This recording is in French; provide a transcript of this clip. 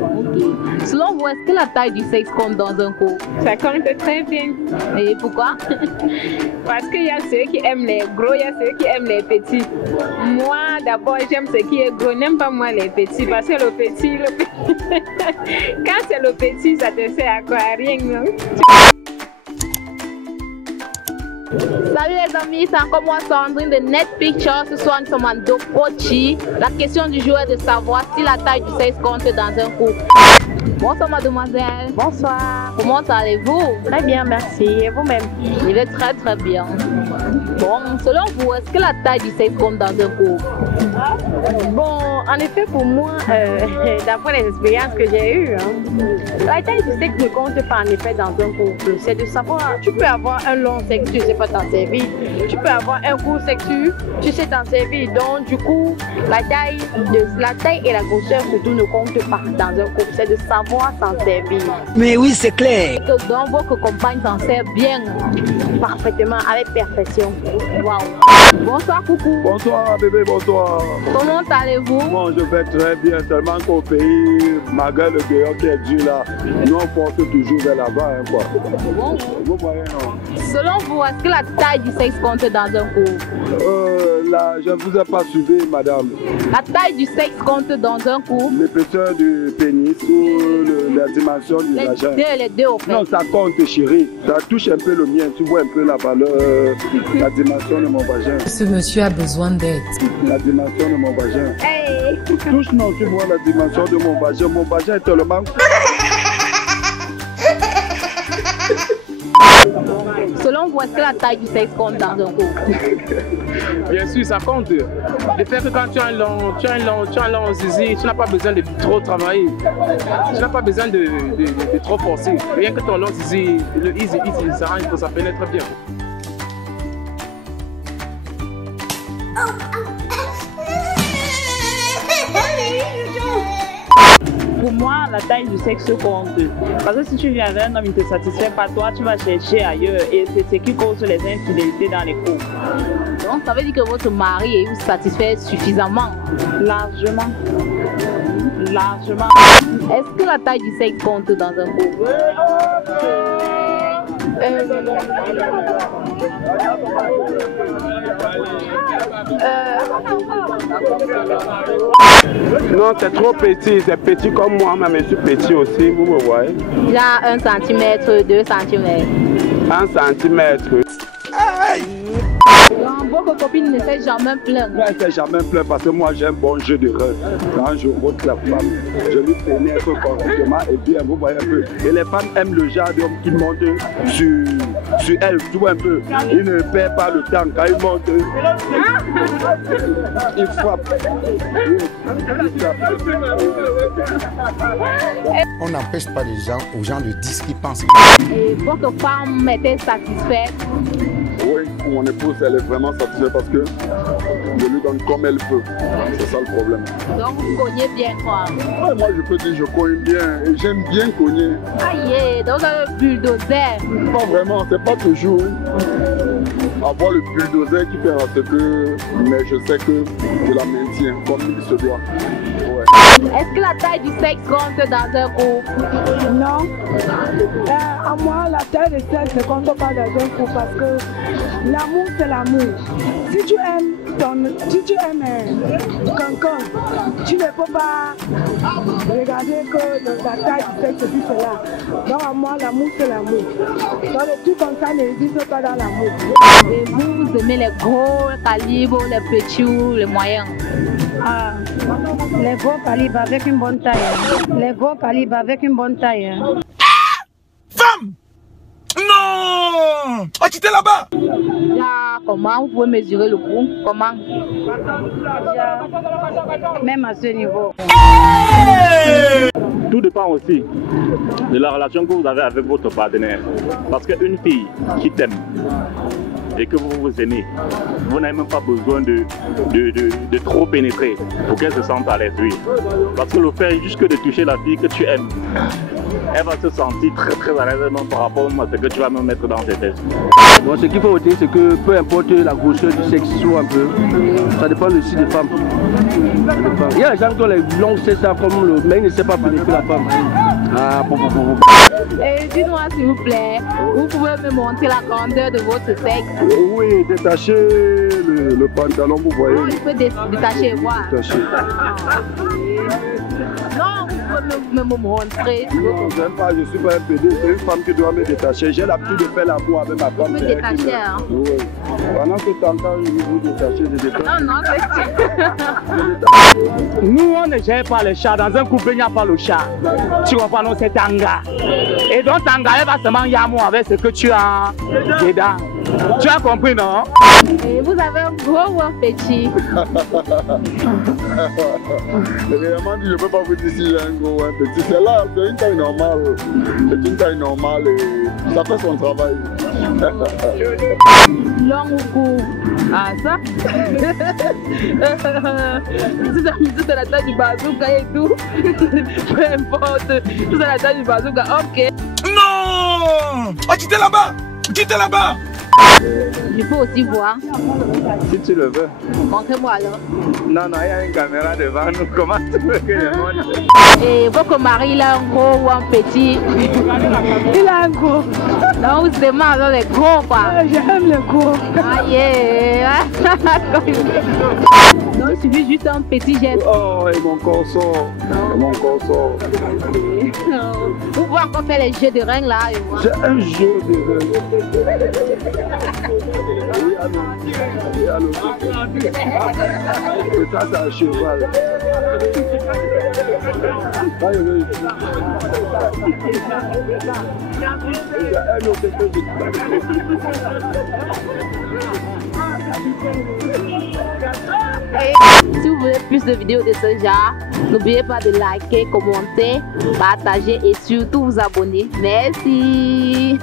Ok. Selon vous, est-ce que la taille du sexe compte dans un couple? Ça compte très bien. Et pourquoi? Parce qu'il y a ceux qui aiment les gros, il y a ceux qui aiment les petits. Moi, d'abord, j'aime ce qui est gros, n'aime pas moi les petits. Parce que le petit, quand c'est le petit, ça te sert à quoi? À rien, non? Salut les amis, c'est encore moi Sandrine de Net Picture. Ce soir nous sommes en Dokochi. La question du jour est de savoir si la taille du sexe compte dans un couple. Bonsoir mademoiselle. Bonsoir. Comment allez-vous? Très bien, merci. Et vous-même? Je vais très très bien. Bon, selon vous, est-ce que la taille du sexe compte dans un couple? Bon, en effet, pour moi, d'après les expériences que j'ai eues, la taille du sexe ne compte pas en effet dans un couple. C'est de savoir, tu peux avoir un long sexe, tu ne sais pas t'en servir. Tu peux avoir un court sexe, tu sais t'en servir. Donc, du coup, la taille et la grosseur surtout ne comptent pas dans un couple. C'est de savoir s'en servir. Mais oui, c'est clair. Que dans votre compagne s'en sert bien. Parfaitement, avec perfection. Waouh. Bonsoir coucou. Bonsoir bébé, bonsoir. Comment allez-vous? Bon, je vais très bien, seulement qu'au pays, malgré le dehors qui est dur là, nous on porte toujours vers l'avant, hein, quoi. Bon. Vous voyez, non? Selon vous, est-ce que la taille du sexe compte dans un couple? Là, je ne vous ai pas suivi, madame. La taille du sexe compte dans un couple? L'épaisseur du pénis ou la dimension du vagin? Les deux au fait. Non, ça compte, chérie. Ça touche un peu le mien. Tu vois un peu la valeur, la dimension de mon vagin. Ce monsieur a besoin d'aide. La dimension de mon vagin. Hey. Touche, non, tu vois la dimension de mon vagin. Mon vagin est tellement... Selon vous, est-ce que la taille du sexe compte dans un couple? Bien sûr, ça compte. Le fait que quand tu as un long zizi, tu n'as pas besoin de trop travailler. Tu n'as pas besoin de trop forcer. Rien que ton long zizi, le easy, ça rend que ça pénètre bien. Pour moi, la taille du sexe compte. Parce que si tu viens avec un homme, il ne te satisfait pas, toi, tu vas chercher ailleurs. Et c'est ce qui cause les infidélités dans les couples. Donc, ça veut dire que votre mari vous satisfait suffisamment? Largement. Largement. Est-ce que la taille du sexe compte dans un couple? Non, c'est trop petit. C'est petit comme moi, mais je suis petit aussi, vous me voyez. Il y a 1 cm, 2 cm. 1 centimètre. Donc, votre copine ne s'est jamais plainte? Elle ne s'est jamais plainte parce que moi j'ai un bon jeu de rein. Quand je rote la femme, je lui pénètre correctement et bien, vous voyez un peu. Et les femmes aiment le genre d'homme qui monte sur elle, tu vois un peu. Il ne perd pas le temps. Quand il monte, il frappe. On n'empêche pas les gens, aux gens de dire ce qu'ils pensent. Et votre femme était satisfaite? Oui, mon épouse, elle est vraiment satisfaite parce que je lui donne comme elle peut. C'est ça le problème. Donc vous cognez bien quoi? Ouais, moi je peux dire je cogne bien et j'aime bien cogner. Aïe, donc le bulldozer. Pas vraiment, c'est pas toujours avoir le bulldozer qui fait ce que, mais je sais que je la maintiens comme il se doit. Ouais. Est-ce que la taille du sexe compte dans un couple? Non. À moi, la taille du sexe ne compte pas dans un couple parce que l'amour, c'est l'amour. Si tu aimes quelqu'un, tu ne peux pas regarder que la taille du sexe, c'est tout cela. Donc à moi, l'amour, c'est l'amour. Donc les trucs comme ça n'existent pas dans l'amour. Et vous aimez les gros calibres, les petits ou les moyens? Ah, les gros calibres avec une bonne taille. Les gros calibres avec une bonne taille. Femme! Non! Oh, tu étais là-bas! Comment vous pouvez mesurer le coût? Comment? Même à ce niveau. Tout dépend aussi de la relation que vous avez avec votre partenaire. Parce qu'une fille qui t'aime et que vous vous aimez, vous n'avez même pas besoin de trop pénétrer pour qu'elle se sente à l'aise, oui. Parce que le fait juste que de toucher la fille que tu aimes, elle va se sentir très à l'aise par rapport à ce que tu vas me mettre dans tes tests. Bon, ce qu'il faut retenir, c'est que peu importe la grosseur du sexe, soit un peu, ça dépend aussi des femmes. Il y a des gens qui ont les longs seins comme le mec ne sait pas pénétrer la femme. Ah, bon. Et dites-moi s'il vous plaît, vous pouvez me montrer la grandeur de votre sexe? Oui, détacher le pantalon, vous voyez. Oh, il peut détacher et voir. Détacher. Non, vous pouvez me montrer. Non, j'aime pas, je suis pas un PD, c'est une femme qui doit me détacher. J'ai l'habitude de faire l'amour avec ma femme. Vous me détachez, hein? Oui. Pendant que tu entends, je vais vous détacher, je détache. Non, c'est Nous, on ne gère pas les chats. Dans un couple, il n'y a pas le chat. Tu comprends, non, c'est Tanga. Et donc, Tanga, elle va seulement y avoir avec ce que tu as dedans. Tu as compris, non? Et vous avez un gros ou un petit? Réellement, je ne peux pas vous dire si j'ai un gros ou un petit. C'est là, c'est une taille normale. C'est une taille normale et ça fait son travail. Long ou court? Ah, ça? Tout à la taille du bazooka et tout. Peu importe. Tout à la taille du bazooka, ok. Non! Oh, quittez là-bas! Quittez là-bas! Je peux aussi voir. Si tu le veux. Montrez-moi alors. Non, il y a une caméra devant nous. Comment tu veux que je montre? Et votre mari, il a un gros ou un petit? Il a un gros. Non, vous aimez alors les gros, quoi. J'aime les gros. Ah, yeah. Non, il suffit juste un petit geste. Oh, et mon corps sort. Mon corps sort. Vous pouvez encore faire les jeux de règles là. C'est un jeu de règles. Oui, allô. Oui, allô. Et ça, c'est un cheval. Si vous voulez plus de vidéos de ce genre, n'oubliez pas de liker, commenter, partager et surtout vous abonner. Merci.